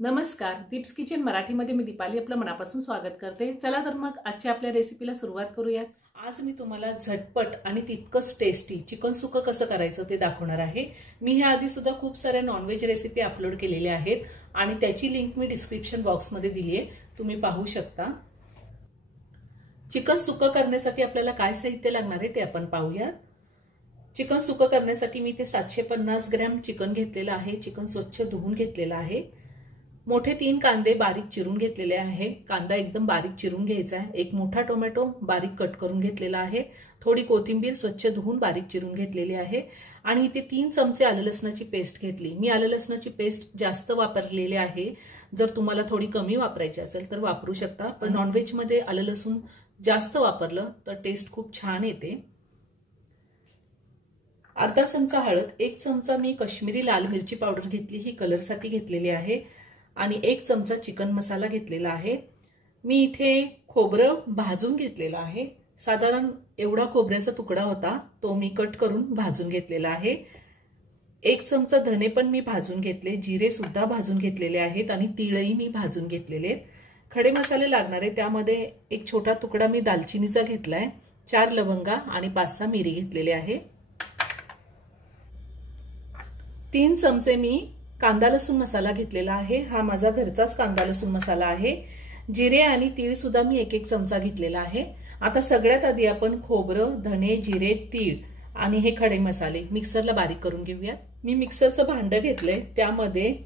नमस्कार, दीप्स किचन मराठीमध्ये मी दीपाली आपलं मनापासून स्वागत करते। चला तर मग आजच्या आपल्या रेसिपीला सुरुवात करूया। आज मी तुम्हाला झटपट आणि तितकंच टेस्टी चिकन सुक्क कसं करायचं ते दाखवणार आहे। मी ह्या आधी सुद्धा खूप साऱ्या नॉनव्हेज रेसिपी अपलोड केलेल्या आहेत आणि त्याची लिंक मी डिस्क्रिप्शन बॉक्समध्ये दिली आहे, तुम्ही पाहू शकता। चिकन सुक्क करण्यासाठी आपल्याला काय साहित्य लागणार आहे ते आपण पाहूया। चिकन सुक्क करण्यासाठी मी ते 750 ग्रॅम चिकन घेतलेलं आहे। चिकन स्वच्छ धुवून घेतलेलं आहे। मोठे 3 कांदे बारीक चिरून घेतलेले आहे। कांदा एकदम बारीक चिरून घ्यायचा आहे। एक मोठा टोमॅटो बारीक कट करून घेतलेला आहे। थोडी कोथिंबीर स्वच्छ धुवून बारीक चिरून घेतलेली आहे आणि इथे 3 चमचे आलं लसणाची पेस्ट घेतली। मी आलं लसणाची पेस्ट जास्त वापरलेली आहे। जर तुम्हाला थोडी कमी वापरायची असेल तर वापरू शकता, पण नॉनव्हेज मध्ये आलं लसूण जास्त वापरलं तर टेस्ट खूप छान येते। अर्धा चमचा हळद, 1 चमचा मी काश्मीरी लाल मिरची पावडर घेतली, ही कलर साठी घेतलेली आहे आणि 1 चमचा चिकन मसाला घेतलेला आहे। मी इथे खोबरं भाजून घेतलेला आहे। साधारण एवढा खोबऱ्याचा तुकडा होता, तो मी कट करून भाजून घेतलेला आहे। 1 चमचा धने पण मी भाजून घेतले, जिरे सुद्धा भाजून घेतलेले आहेत आणि तीळही मी भाजून घेतलेले आहेत। खडे मसाले लागणार आहे, त्यामध्ये एक छोटा तुकडा मी दालचिनीचा घेतलाय, 4 लवंगा आणि 5-6 मिरी घेतलेले आहे। 3 चमचे मी कांदा लसूण मसाला घेतलेला आहे, हा माझा घरचाच कांदा लसूण मसाला आहे। जिरे आणि तीळ सुद्धा मी 1-1 चमचा घेतलेला आहे। आता सगळ्यात आधी आपण खोबरं, धने, जिरे, तीळ आणि हे खडे मसाले मिक्सरला बारीक करून घेऊया। मी मिक्सरचं भांड घेतलंय, त्यामध्ये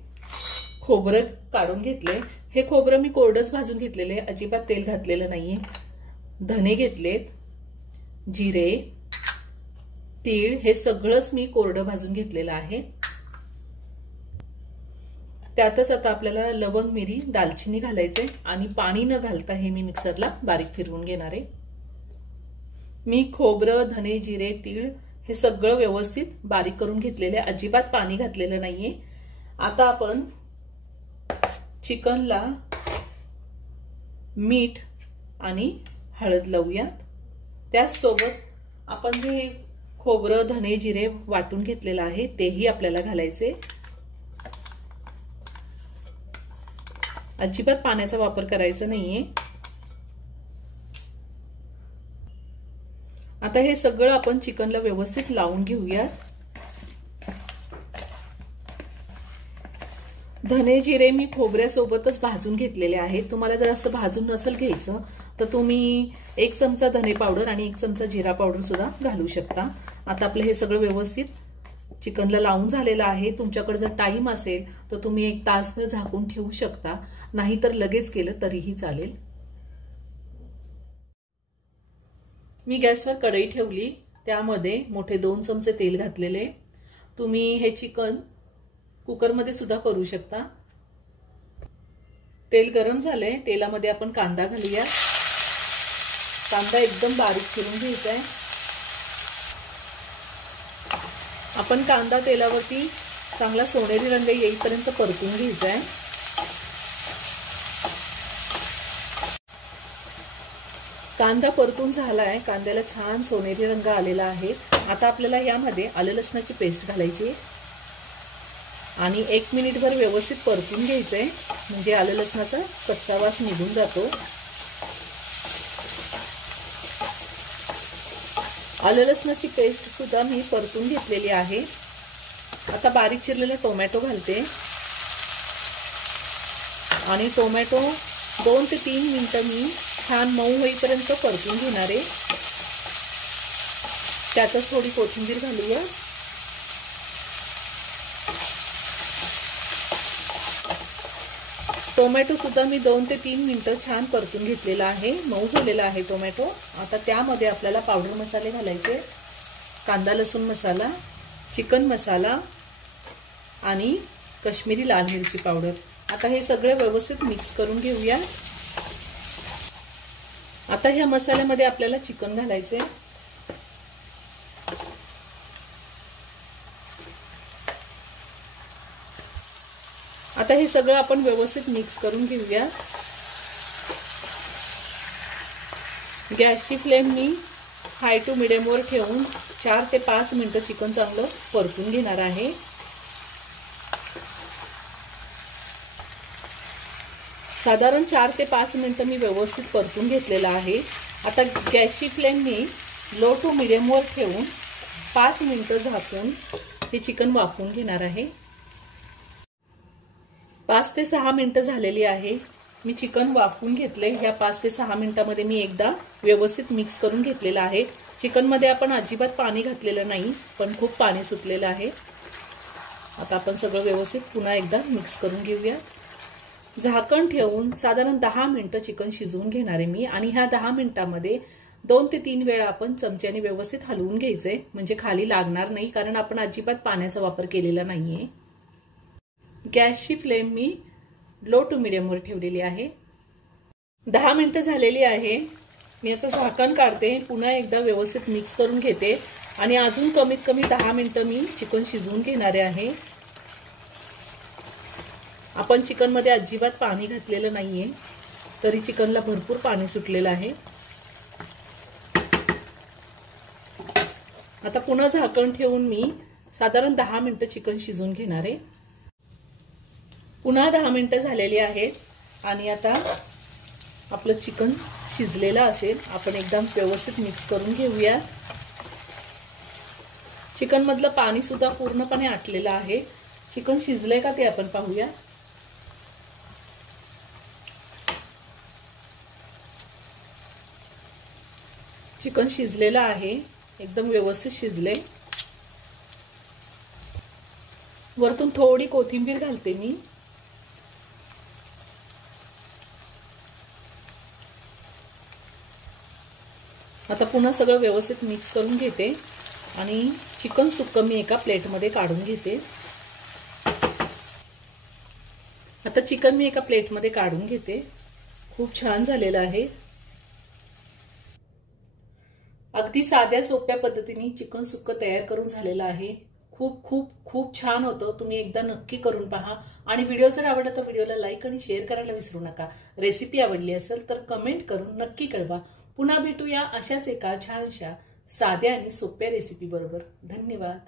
खोबरं काढून घेतले। हे खोबरं मी कोरडंच भाजून घेतलेले, अजिबात तेल घातलेलं नाहीये। धने घेतलेत, जिरे, तीळ हे सगळंच मी कोरडं भाजून घेतलेलं आहे। त्यातच आता आपल्याला लवंग, मिरी, दालचिनी घालायचे आणि पाणी न घालता हे मी मिक्सरला बारीक फिरवून घेणार आहे। मी खोबरं, धने, जिरे, तीळ हे सगळं व्यवस्थित बारीक करून घेतलेले, अजिबात पाणी घातलेलं नाहीये। आता आपण चिकनला मीठ आणि हळद लावूयात। त्याचसोबत आपण जे खोबरं, धने, जिरे वाटून घेतलेलं आहे तेही आपल्याला घालायचे। अजिबात पाण्याचा वापर करायचा नाहीये। आता हे सगळं आपण चिकनला व्यवस्थित लावून घेऊया। धने, जिरे मी खोबऱ्यासोबतच भाजून घेतलेले आहेत। तुम्हाला जर असं भाजून नसेल घ्यायचं तर तुम्ही 1 चमचा धने पावडर आणि 1 चमचा जिरा पावडर सुद्धा घालू शकता। आता आपलं हे सगळं व्यवस्थित चिकनला लावून झालेलं आहे। तुमच्याकडे जर टाइम असेल तर तुम्ही 1 तासभर झाकून ठेवू शकता, नाहीतर लगेच केलं तरीही चालेल। मी गॅसवर कढई ठेवली, त्यामध्ये मोठे 2 चमचे तेल घातलेले। तुम्ही हे चिकन कुकरमध्ये सुद्धा करू शकता। तेल गरम झालंय, तेलामध्ये आपण कांदा घालूया। कांदा एकदम बारीक चिरून घ्यायचा आहे। आपण कांदा तेलावरती चांगला सोनेरी रंग येईपर्यंत परतून घ्यायचा आहे। कांदा परतून झालाय, कांद्याला छान सोनेरी रंग आलेला आहे। आता आपल्याला यामध्ये आलं लसणाची पेस्ट घालायची आणि 1 मिनिटभर व्यवस्थित परतून घ्यायचंय, म्हणजे आलं लसणाचा कच्चा वास निघून जातो। आलं लसणाची पेस्ट सुद्धा मी परतून घेतलेली आहे। आता बारीक चिरलेले टोमॅटो घालते आणि टोमॅटो 2 ते 3 मिनिटं मी छान मऊ होईपर्यंत परतून घेणार आहे। त्यातच थोडी कोथिंबीर घालूया। टोमॅटो सुद्धा मी 2 ते 3 मिनिटं छान परतून घेतलेला आहे, मऊ झालेला आहे टोमॅटो। आता त्यामध्ये आपल्याला पावडर मसाले घालायचे, कांदा लसूण मसाला, चिकन मसाला आणि काश्मीरी लाल मिरची पावडर। आता हे सगळे व्यवस्थित मिक्स करून घेऊया। आता ह्या मसाल्यामध्ये आपल्याला चिकन घालायचे। आता हे सगळं आपण व्यवस्थित मिक्स करून घेऊया। गॅसची फ्लेम मी हाय टू मीडियम वर ठेवून 4 ते 5 मिनिटं चिकन चांगलं परतून घेणार आहे। साधारण 4 ते 5 मिनिटं मी व्यवस्थित परतून घेतलेला आहे। आता गॅसची फ्लेम मी लो टू मीडियमवर ठेवून 5 मिनिटं झाकून हे चिकन वाफवून घेणार आहे। 5 ते 6 मिनिटं झालेली आहे। मी चिकन वाफवून घेतले। या 5 ते 6 मिनिटांमध्ये मी एकदा व्यवस्थित मिक्स करून घेतलेलं आहे। चिकन मध्ये आपण अजिबात पाणी घातलेलं नाही, पण खूप पाणी सुटलेलं आहे। आता आपण सगळं व्यवस्थित पुन्हा एकदा मिक्स करून घेऊया। झाकण ठेवून साधारण 10 मिनिटं चिकन शिजवून घेणार आहे मी। आणि ह्या 10 मिनिटांमध्ये 2 ते 3 वेळा आपण चमच्याने व्यवस्थित हलवून घ्यायचंय, म्हणजे खाली लागणार नाही, कारण आपण अजिबात पाण्याचा वापर केलेला नाहीये। गॅसची फ्लेम मी लो टू मीडियमवर ठेवलेली आहे। 10 मिनिटं झालेली आहे। मी आता झाकण काढते, पुन्हा एकदा व्यवस्थित मिक्स करून घेते आणि अजून कमीत कमी 10 मिनिटं मी चिकन शिजवून घेणार आहे। आपण चिकन मध्ये अजिबात पाणी घातलेलं नाहीये, तरी चिकनला भरपूर पाणी सुटलेलं आहे। आता पुन्हा झाकण ठेवून मी साधारण 10 मिनिटं चिकन शिजवून घेणार आहे। पुन्हा 10 मिनिटं झालेली आहेत आणि आता आपलं चिकन शिजलेलं असेल। आपण एकदम व्यवस्थित मिक्स करून घेऊया। चिकन मधलं पाणी सुद्धा पूर्णपणे आटलेलं आहे। चिकन शिजलंय का ते आपण पाहूया। चिकन शिजलेलं आहे, एकदम व्यवस्थित शिजले। वरतून थोडी कोथिंबीर घालते मी। आता पुन्हा सगळं व्यवस्थित मिक्स करून घेते आणि चिकन सुक्क मी एका प्लेटमध्ये काढून घेते। आता चिकन मी एका प्लेटमध्ये काढून घेते। खूप छान झालेलं आहे। अगदी साध्या सोप्या पद्धतीने चिकन सुक्क तयार करून झालेलं आहे। खूप खूप खूप छान होतं। तुम्ही एकदा नक्की करून पहा आणि व्हिडिओ जर आवडला तर व्हिडिओला लाईक आणि शेअर करायला विसरू नका। रेसिपी आवडली असेल तर कमेंट करून नक्की कळवा। पुन्हा भेटूया अशाच एका छानशा साध्या आणि सोप्या रेसिपी बरोबर। धन्यवाद।